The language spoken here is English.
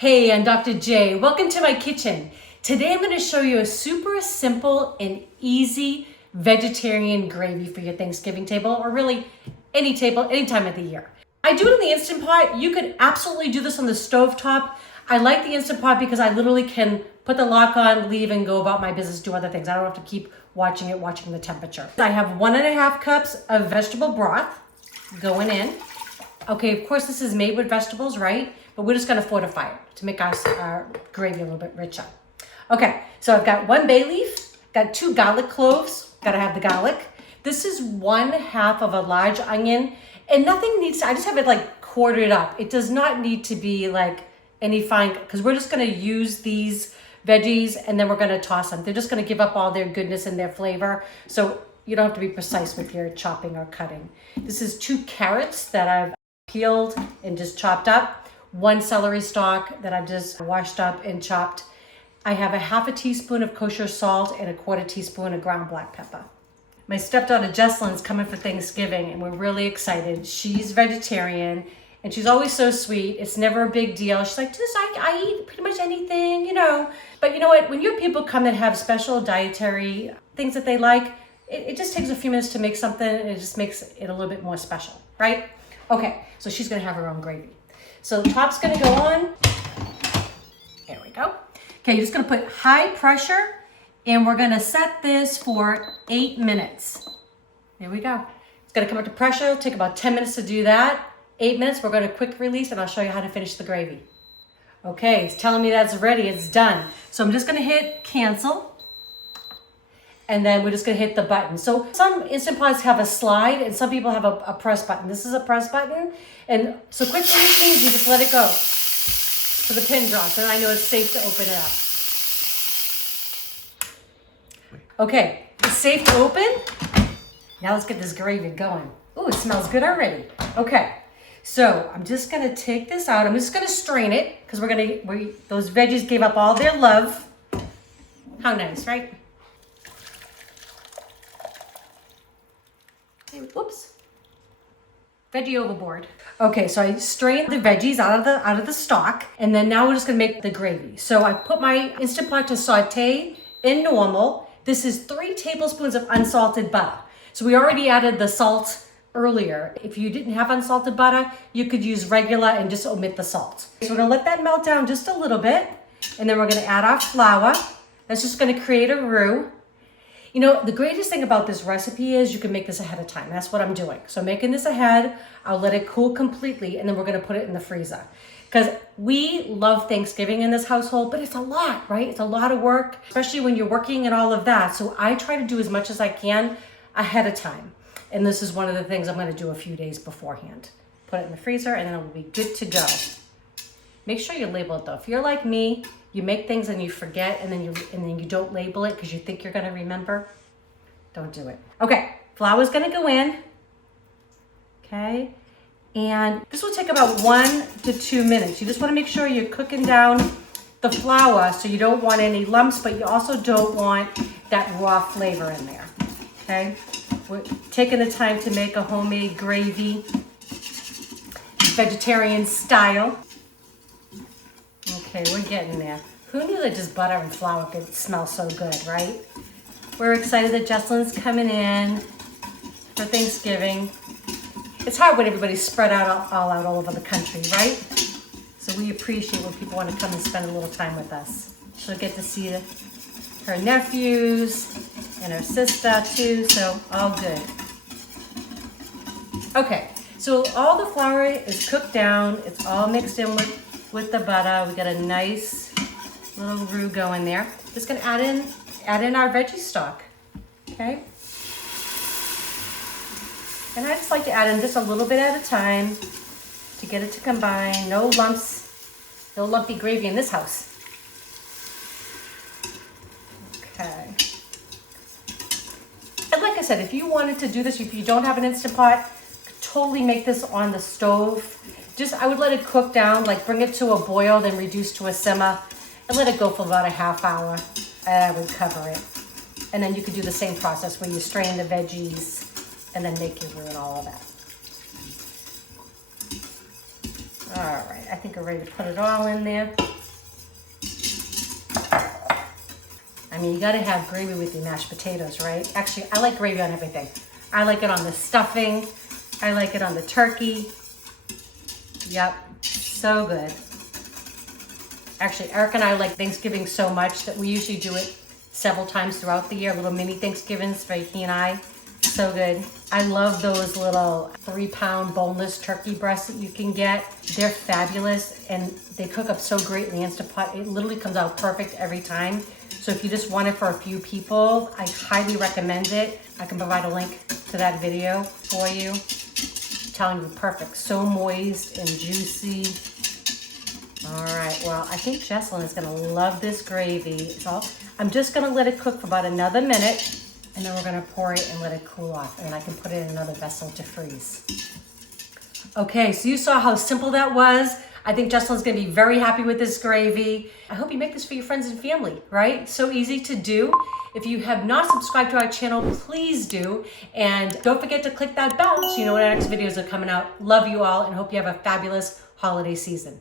Hey, I'm Dr. J. Welcome to my kitchen. Today I'm going to show you a super simple and easy vegetarian gravy for your Thanksgiving table, or really any table, any time of the year. I do it in the Instant Pot. You could absolutely do this on the stovetop. I like the Instant Pot because I literally can put the lock on, leave, and go about my business, do other things. I don't have to keep watching the temperature. I have 1.5 cups of vegetable broth going in. Okay, of course this is made with vegetables, right? But we're just gonna fortify it to make our gravy a little bit richer. Okay, so I've got 1 bay leaf, got 2 garlic cloves, gotta have the garlic. This is 1/2 of a large onion, and nothing needs to, I just have it like quartered up. It does not need to be like any fine, because we're just gonna use these veggies and then we're gonna toss them. They're just gonna give up all their goodness and their flavor. So you don't have to be precise with your chopping or cutting. This is 2 carrots that I've peeled and just chopped up. 1 celery stalk that I've just washed up and chopped. I have 1/2 teaspoon of kosher salt and 1/4 teaspoon of ground black pepper. My stepdaughter Jesselyn's coming for Thanksgiving and we're really excited. She's vegetarian and she's always so sweet. It's never a big deal. She's like, I eat pretty much anything, you know. But you know what? When your people come that have special dietary things that they like, it just takes a few minutes to make something and it just makes it a little bit more special, right? Okay, so she's gonna have her own gravy. So the top's gonna go on. There we go. Okay, you're just gonna put high pressure and we're gonna set this for 8 minutes. There we go. It's gonna come up to pressure, it'll take about 10 minutes to do that. 8 minutes, we're gonna quick release and I'll show you how to finish the gravy. Okay, it's telling me that's ready, it's done. So I'm just gonna hit cancel. And then we're just gonna hit the button. So some Instant Pots have a slide and some people have a press button. This is a press button. And so quick release means you just let it go. So the pin drops and I know it's safe to open it up. Okay, it's safe to open. Now let's get this gravy going. Oh, it smells good already. Okay, so I'm just gonna take this out. I'm just gonna strain it because those veggies gave up all their love. How nice, right? Whoops. Veggie overboard. Okay, so I strained the veggies out of the stock, and then now we're just gonna make the gravy. So I put my Instant Pot to saute in normal. This is 3 tablespoons of unsalted butter. So we already added the salt earlier. If you didn't have unsalted butter, you could use regular and just omit the salt. So we're gonna let that melt down just a little bit, and then we're gonna add our flour. That's just gonna create a roux. You know, the greatest thing about this recipe is you can make this ahead of time. That's what I'm doing. So I'm making this ahead. I'll let it cool completely and then we're gonna put it in the freezer. Because we love Thanksgiving in this household, but it's a lot, right? It's a lot of work, especially when you're working and all of that. So I try to do as much as I can ahead of time. And this is one of the things I'm gonna do a few days beforehand. Put it in the freezer and then it will be good to go. Make sure you label it though. If you're like me, you make things and you forget and then you don't label it because you think you're gonna remember. Don't do it. Okay, flour's gonna go in. Okay, and this will take about 1 to 2 minutes. You just wanna make sure you're cooking down the flour so you don't want any lumps, but you also don't want that raw flavor in there, okay? We're taking the time to make a homemade gravy, vegetarian style. Okay, we're getting there. Who knew that just butter and flour could smell so good, right? We're excited that Jesselyn's coming in for Thanksgiving. It's hard when everybody's spread out all over the country, right? So we appreciate when people want to come and spend a little time with us. She'll get to see her nephews and her sister too, so all good. Okay, so all the flour is cooked down. It's all mixed in with the butter. We got a nice little roux going there. Just gonna add in our veggie stock, okay? And I just like to add in just a little bit at a time to get it to combine. No lumps, no lumpy gravy in this house. Okay. And like I said, if you wanted to do this, if you don't have an Instant Pot, totally make this on the stove. I would let it cook down, like bring it to a boil, then reduce to a simmer, and let it go for about a half hour. And I would cover it. And then you could do the same process where you strain the veggies and then make your roux and all of that. All right, I think we're ready to put it all in there. I mean, you gotta have gravy with your mashed potatoes, right? Actually, I like gravy on everything. I like it on the stuffing. I like it on the turkey. Yep, so good. Actually, Eric and I like Thanksgiving so much that we usually do it several times throughout the year, little mini Thanksgivings for he and I. So good. I love those little 3-pound boneless turkey breasts that you can get. They're fabulous and they cook up so great in the Instant Pot. It literally comes out perfect every time. So if you just want it for a few people, I highly recommend it. I can provide a link to that video for you. I'm telling you, perfect. So moist and juicy. All right, well, I think Jesselyn is gonna love this gravy. So I'm just gonna let it cook for about another minute, and then we're gonna pour it and let it cool off, and I can put it in another vessel to freeze. Okay, so you saw how simple that was. I think Jesselyn's gonna be very happy with this gravy. I hope you make this for your friends and family, right? So easy to do. If you have not subscribed to our channel, please do. And don't forget to click that bell so you know when our next videos are coming out. Love you all and hope you have a fabulous holiday season.